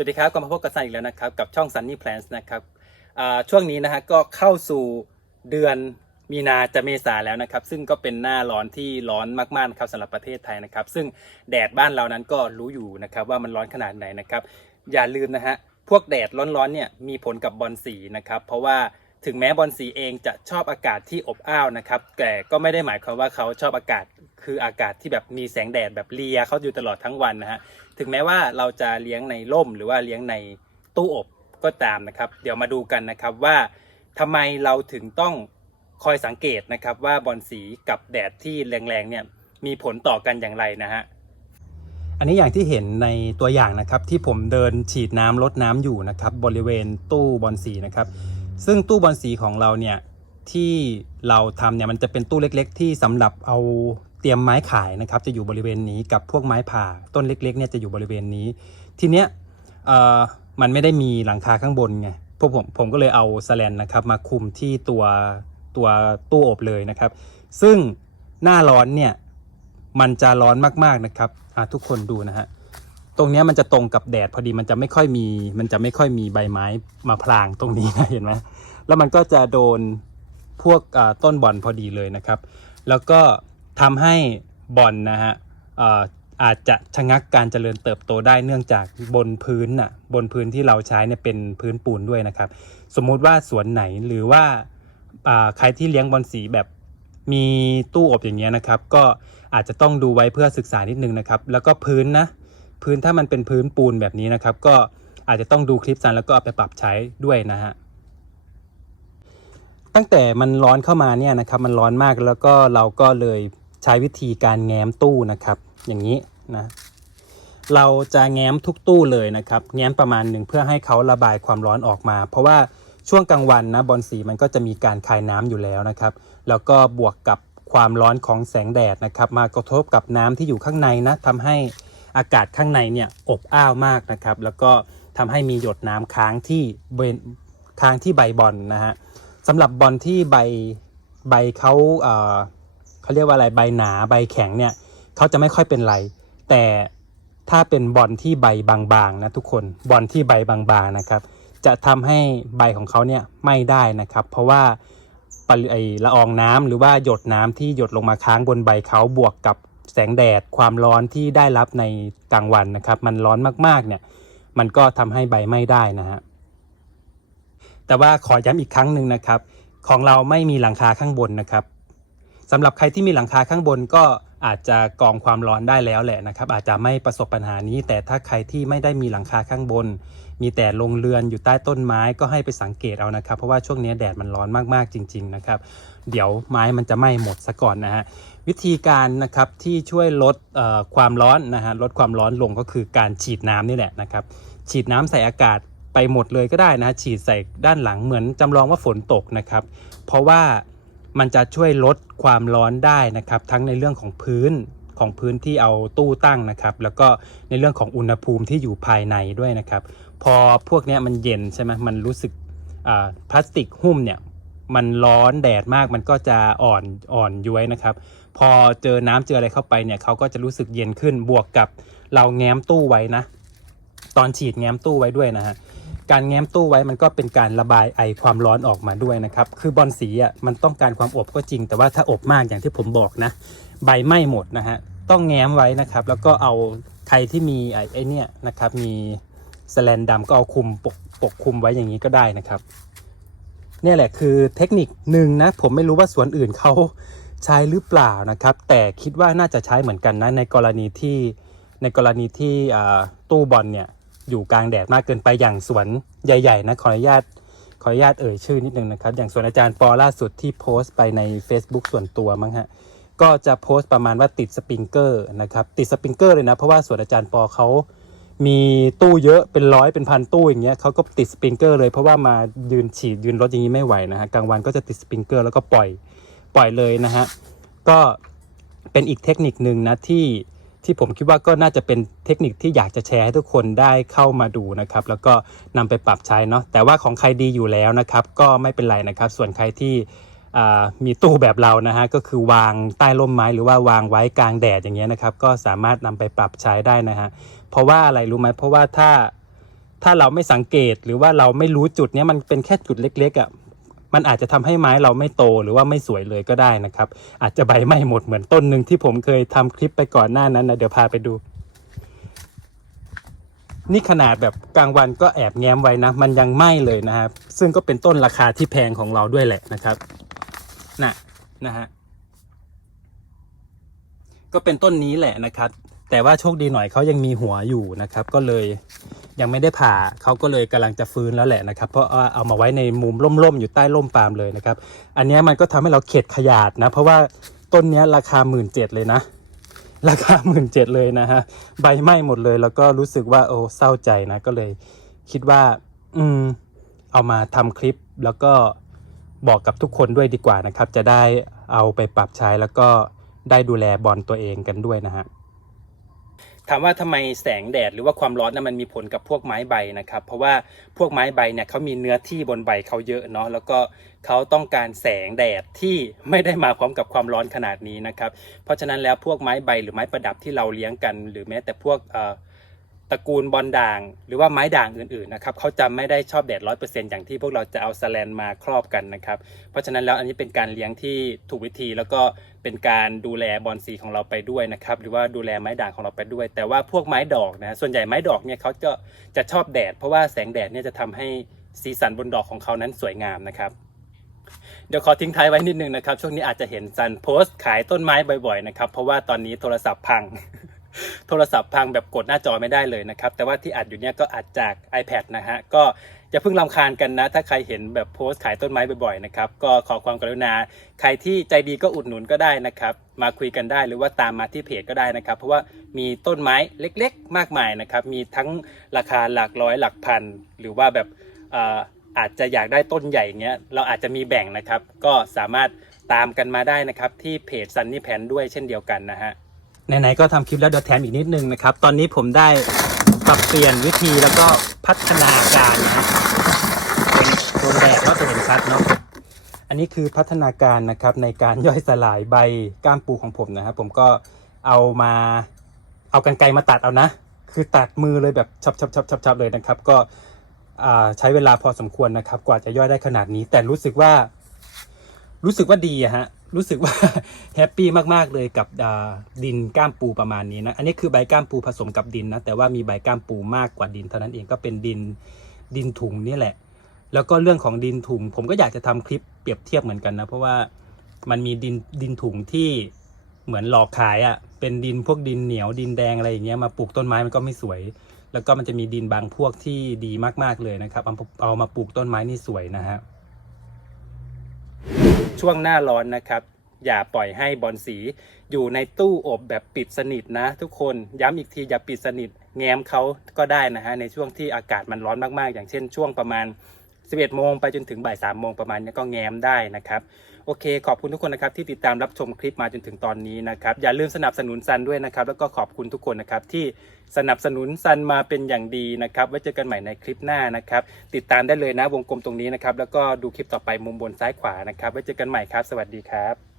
สวัสดีครับกลับมาพบกับซันอีกแล้วนะครับกับช่อง Sunny Plans นะครับช่วงนี้นะฮะก็เข้าสู่เดือนมีนาจะเมษาแล้วนะครับ ซึ่งก็เป็นหน้าร้อนที่ร้อนมากๆครับสำหรับประเทศไทยนะครับ ซึ่งแดดบ้านเรานั้นก็รู้อยู่นะครับว่ามันร้อนขนาดไหนนะครับ อย่าลืมนะฮะพวกแดดร้อนๆเนี่ยมีผลกับบอลสีนะครับ เพราะว่า ถึงแม้บอลสีเองจะชอบอากาศที่อบอ้าวนะครับแต่ก็ไม่ได้หมายความว่าเขาชอบอากาศคืออากาศที่แบบมีแสงแดดแบบเลียเขาอยู่ตลอดทั้งวันนะฮะถึงแม้ว่าเราจะเลี้ยงในร่มหรือว่าเลี้ยงในตู้อบก็ตามนะครับ เดี๋ยวมาดูกันนะครับว่าทำไมเราถึงต้องคอยสังเกตนะครับว่าบอลสีกับแดดที่แรงๆเนี่ยมีผลต่อกันอย่างไรนะฮะอันนี้อย่างที่เห็นในตัวอย่างนะครับที่ผมเดินฉีดน้ำลดน้ำอยู่นะครับบริเวณตู้บอลสีนะครับ ซึ่งตู้บอลสีของเราเนี่ยที่เราทำเนี่ยมันจะเป็นตู้เล็ก ๆ ที่สำหรับเอาเตรียมไม้ขายนะครับ จะอยู่บริเวณนี้กับพวกไม้ผ่าต้นเล็กๆเนี่ยจะอยู่บริเวณนี้ ทีเนี้ยมันไม่ได้มีหลังคาข้างบนไงพวกผมผมก็เลยเอาสแลนนะครับมาคุมที่ตัวตัวตู้อบเลยนะครับ ซึ่งหน้าร้อนเนี่ยมันจะร้อนมากๆนะครับทุกคนดูนะฮะ ตรงเนี้ยมันจะตรงกับแดดพอดีมันจะไม่ค่อยมี มันจะไม่ค่อยมีใบไม้มาพรางตรงนี้นะเห็นไหมแล้วมันก็จะโดนพวกต้นบอนพอดีเลยนะครับ แล้วก็ทำให้บอนนะฮะอาจจะชะงักการเจริญเติบโตได้เนื่องจากบนพื้นน่ะบนพื้นที่เราใช้เนี่ยเป็นพื้นปูนด้วยนะครับ สมมุติว่าสวนไหนหรือว่าอ่าใครที่เลี้ยงบอนสีแบบมีตู้อบอย่างเงี้ยนะครับ ก็อาจจะต้องดูไว้เพื่อศึกษานิดนึงนะครับ แล้วก็พื้นนะ พื้นถ้ามันเป็นพื้นปูนแบบนี้นะครับ ก็อาจจะต้องดูคลิปซันแล้วก็เอาไปปรับใช้ด้วยนะฮะตั้งแต่มันร้อนเข้ามาเนี่ยนะครับมันร้อนมากแล้วก็เราก็เลยใช้วิธีการแง้มตู้นะครับ อย่างนี้นะเราจะแง้มทุกตู้เลยนะครับ แง้มประมาณหนึ่งเพื่อให้เขาระบายความร้อนออกมา เพราะว่าช่วงกลางวันนะบอลสีมันก็จะมีการคายน้ำอยู่แล้วนะครับ แล้วก็บวกกับความร้อนของแสงแดดนะครับ มากระทบกับน้ำที่อยู่ข้างในนะทำให้ อากาศข้างในเนี่ยอบอ้าวมากนะครับ แล้วก็ทำให้มีหยดน้ำค้างที่เบนค้างที่ใบบอลนะฮะสำหรับบอลที่ใบใบเขาเอ่อเขาเรียกว่าอะไรใบหนาใบแข็งเนี่ยเขาจะไม่ค่อยเป็นไร แต่ถ้าเป็นบอลที่ใบบางๆนะทุกคนบอลที่ใบบางๆนะครับ จะทำให้ใบของเขาเนี่ยไม่ได้นะครับ เพราะว่าปริไอละอองน้ำหรือว่าหยดน้ำที่หยดลงมาค้างบนใบเขาบวกกับ สงแดดความร้อนที่ได้รับในกลางวันนะครับ มันร้อนมากๆเนี่ย มันก็ทำให้ใบไหม่ได้นะฮะแต่ว่าขอย้ำอีกครั้งหนึ่งนะครับ ของเราไม่มีหลังคาข้างบนนะครับสำหรับใครที่มีหลังคาข้างบนก็อาจจะกรองความร้อนได้แล้วแหละนะครับ อาจจะไม่ประสบปัญหานี้ แต่ถ้าใครที่ไม่ได้มีหลังคาข้างบน มีแต่โรงเรือนอยู่ใต้ต้นไม้ก็ให้ไปสังเกตเอานะครับ เพราะว่าช่วงนี้แดดมันร้อนมากๆจริง ๆนะครับ เดี๋ยวไม้มันจะไหม้หมดซะก่อนนะฮะวิธีการนะครับที่ช่วยลดความร้อนนะฮะลดความร้อนลงก็คือการฉีดน้ำนี่แหละนะครับ ฉีดน้ำใส่อากาศไปหมดเลยก็ได้นะฉีดใส่ด้านหลังเหมือนจำลองว่าฝนตกนะครับ เพราะว่ามันจะช่วยลดความร้อนได้นะครับ ทั้งในเรื่องของพื้นของพื้นที่เอาตู้ตั้งนะครับ แล้วก็ในเรื่องของอุณหภูมิที่อยู่ภายในด้วยนะครับ พอพวกนี้มันเย็นใช่ไหมมันรู้สึกพลาสติกหุ้มเนี่ยมันร้อนแดดมากมันก็จะอ่อนอ่อนย้วยนะครับ พอเจอน้ำเจออะไรเข้าไปเนี่ยเขาก็จะรู้สึกเย็นขึ้นบวกกับเราแง้มตู้ไว้นะ ตอนฉีดแง้มตู้ไว้ด้วยนะฮะการแง้มตู้ไว้มันก็เป็นการระบายไอความร้อนออกมาด้วยนะครับ คือบอลสีอะมันต้องการความอบก็จริง แต่ว่าถ้าอบมากอย่างที่ผมบอกนะ ใบไหม้หมดนะฮะต้องแง้มไว้นะครับ แล้วก็เอาใครที่มีไอไอเนี่ยนะครับมี สแลนดำก็เอาคุมปกปกคุมไว้อย่างนี้ก็ได้นะครับเนี่ยแหละคือเทคนิคหนึ่งนะผมไม่รู้ว่าสวนอื่นเขาใช้หรือเปล่านะครับ แต่คิดว่าน่าจะใช้เหมือนกันนะในกรณีที่ในกรณีที่ตู้บอลเนี่ยอยู่กลางแดดมากเกินไปอย่างสวนใหญ่ ๆ นะขออนุญาตขออนุญาตเอ่ยชื่อนิดนึงนะครับ อย่างสวนอาจารย์ปอล่าสุดที่โพสต์ไปใน Facebook ส่วนตัวมั้งฮะก็จะโพสต์ประมาณว่าติดสปริงเกอร์นะครับติดสปริงเกอร์เลยนะเพราะว่าสวนอาจารย์ปอเขา มีตู้เยอะเป็นร้อยเป็นพันตู้อย่างเงี้ยเขาก็ติดสปริงเกอร์เลย เพราะว่ามายืนฉีดยืนรถอย่างนี้ไม่ไหวนะฮะกลางวันก็จะติดสปริงเกอร์แล้วก็ปล่อยปล่อยเลยนะฮะก็เป็นอีกเทคนิคหนึ่งนะที่ที่ผมคิดว่าก็น่าจะเป็นเทคนิคที่อยากจะแชร์ให้ทุกคนได้เข้ามาดูนะครับ แล้วก็นำไปปรับใช้เนาะแต่ว่าของใครดีอยู่แล้วนะครับ ก็ไม่เป็นไรนะครับ ส่วนใครที่ มีตู้แบบเรานะฮะก็คือวางใต้ร่มไม้หรือว่าวางไว้กลางแดดอย่างเงี้ยนะครับ ก็สามารถนำไปปรับใช้ได้นะฮะเพราะว่าอะไรรู้ไหมเพราะว่าถ้าถ้าเราไม่สังเกตหรือว่าเราไม่รู้จุดเนี้ยมันเป็นแค่จุดเล็กๆอะ่ะมันอาจจะทำให้ไม้เราไม่โตหรือว่าไม่สวยเลยก็ได้นะครับ อาจจะใบไม้หมดเหมือนต้นหนึ่งที่ผมเคยทำคลิปไปก่อนหน้านั้นนะเดี๋ยวพาไปดู นี่ขนาดแบบกลางวันก็แอบแง้มไว้นะ มันยังไหม้เลยนะครับ ซึ่งก็เป็นต้นราคาที่แพงของเราด้วยแหละนะครับ น่ะนะฮะก็เป็นต้นนี้แหละนะครับ แต่ว่าโชคดีหน่อยเขายังมีหัวอยู่นะครับ ก็เลยยังไม่ได้ผ่าเขาก็เลยกำลังจะฟื้นแล้วแหละนะครับ เพราะเอามาไว้ในมุมร่มๆอยู่ใต้ร่มปาล์มเลยนะครับ อันนี้มันก็ทำให้เราเข็ดขยาดนะ เพราะว่าต้นนี้ราคาหมื่นเจ็ดเลยนะ ราคาหมื่นเจ็ดเลยนะฮะใบไหม้หมดเลย แล้วก็รู้สึกว่าโอ้เศร้าใจนะ ก็เลยคิดว่า อืม เอามาทำคลิปแล้วก็ บอกกับทุกคนด้วยดีกว่านะครับ จะได้เอาไปปรับใช้แล้วก็ได้ดูแลบอลตัวเองกันด้วยนะฮะถามว่าทำไมแสงแดดหรือว่าความร้อนนั้นมันมีผลกับพวกไม้ใบนะครับ เพราะว่าพวกไม้ใบเนี่ยเขามีเนื้อที่บนใบเขาเยอะเนาะแล้วก็เขาต้องการแสงแดดที่ไม่ได้มาพร้อมกับความร้อนขนาดนี้นะครับ เพราะฉะนั้นแล้วพวกไม้ใบหรือไม้ประดับที่เราเลี้ยงกัน หรือแม้แต่พวกเอ่อ ตระกูลบอลด่าง หรือว่าไม้ด่างอื่นๆนะครับเขาจะไม่ได้ชอบแดดร้อยเปอร์เซ็นต์อย่างที่พวกเราจะเอาสแลนมาครอบกันนะครับเพราะฉะนั้นแล้วอันนี้เป็นการเลี้ยงที่ถูกวิธีแล้วก็เป็นการดูแลบอลสีของเราไปด้วยนะครับหรือว่าดูแลไม้ด่างของเราไปด้วย แต่ว่าพวกไม้ดอกนะส่วนใหญ่ไม้ดอกเนี่ยเขาจะจะชอบแดด เพราะว่าแสงแดดเนี่ยจะทำให้สีสันบนดอกของเขานั้นสวยงามนะครับเดี๋ยวขอทิ้งท้ายไว้นิดนึงนะครับ ช่วงนี้อาจจะเห็นซันโพสต์ขายต้นไม้บ่อยๆนะครับ เพราะว่าตอนนี้โทรศัพท์พัง โทรศัพท์พังแบบกดหน้าจอไม่ได้เลยนะครับ แต่ว่าที่อัดอยู่เนี่ยก็อัดจาก iPad นะฮะ ก็อย่าเพิ่งรำคาญกันนะ ถ้าใครเห็นแบบโพสต์ขายต้นไม้บ่อยๆนะครับ ก็ขอความกรุณา ใครที่ใจดีก็อุดหนุนก็ได้นะครับ มาคุยกันได้หรือว่าตามมาที่เพจก็ได้นะครับ เพราะว่ามีต้นไม้เล็กๆ มากมายนะครับ มีทั้งราคาหลักร้อยหลักพัน หรือว่าแบบอ่ออาจจะอยากได้ต้นใหญ่เงี้ย เราอาจจะมีแบ่งนะครับ ก็สามารถตามกันมาได้นะครับที่เพจ Sunny Pan ด้วยเช่นเดียวกันนะฮะ ไหนๆก็ทำคลิปแล้วเดี๋ยวแถมอีกนิดนึงนะครับ ตอนนี้ผมได้ปรับเปลี่ยนวิธีแล้วก็พัฒนาการนะฮะเป็นโดนแดดก็จะเห็นชัดเนาะอันนี้คือพัฒนาการนะครับในการย่อยสลายใบก้ามปูของผมนะครับผมก็เอามาเอากันไกรมาตัดเอานะ คือตัดมือเลยแบบชับชับชับชับเลยนะครับ ก็ใช้เวลาพอสมควรนะครับ กว่าจะย่อยได้ขนาดนี้ แต่รู้สึกว่า รู้สึกว่าดีอะฮะ รู้สึกว่าแฮปปี้มากๆเลยกับดินก้ามปูประมาณนี้นะ อันนี้คือใบก้ามปูผสมกับดินนะ แต่ว่ามีใบก้ามปูมากกว่าดินเท่านั้นเองก็เป็นดินดินถุงนี่แหละ แล้วก็เรื่องของดินถุง ผมก็อยากจะทำคลิปเปรียบเทียบเหมือนกันนะ เพราะว่ามันมีดินดินถุงที่เหมือนหลอกขายอะ่ะ เป็นดินพวกดินเหนียวดินแดงอะไรอย่างเงี้ยมาปลูกต้นไม้มันก็ไม่สวย แล้วก็มันจะมีดินบางพวกที่ดีมากๆเลยนะครับเอามาปลูกต้นไม้นี่สวยนะฮะ ช่วงหน้าร้อนนะครับ อย่าปล่อยให้บอลสีอยู่ในตู้อบแบบปิดสนิทนะ ทุกคนย้ำอีกทีอย่าปิดสนิท แง้มเขาก็ได้นะฮะในช่วงที่อากาศมันร้อนมากๆ อย่างเช่นช่วงประมาณ 11โมงไปจนถึงบ่าย3โมงประมาณนี้ก็แง้มได้นะครับ โอเค ขอบคุณทุกคนนะครับที่ติดตามรับชมคลิปมาจนถึงตอนนี้นะครับ อย่าลืมสนับสนุนซันด้วยนะครับ แล้วก็ขอบคุณทุกคนนะครับที่สนับสนุนซันมาเป็นอย่างดีนะครับ ไว้เจอกันใหม่ในคลิปหน้านะครับ ติดตามได้เลยนะวงกลมตรงนี้นะครับ แล้วก็ดูคลิปต่อไปมุมบนซ้ายขวานะครับ ไว้เจอกันใหม่ครับ สวัสดีครับ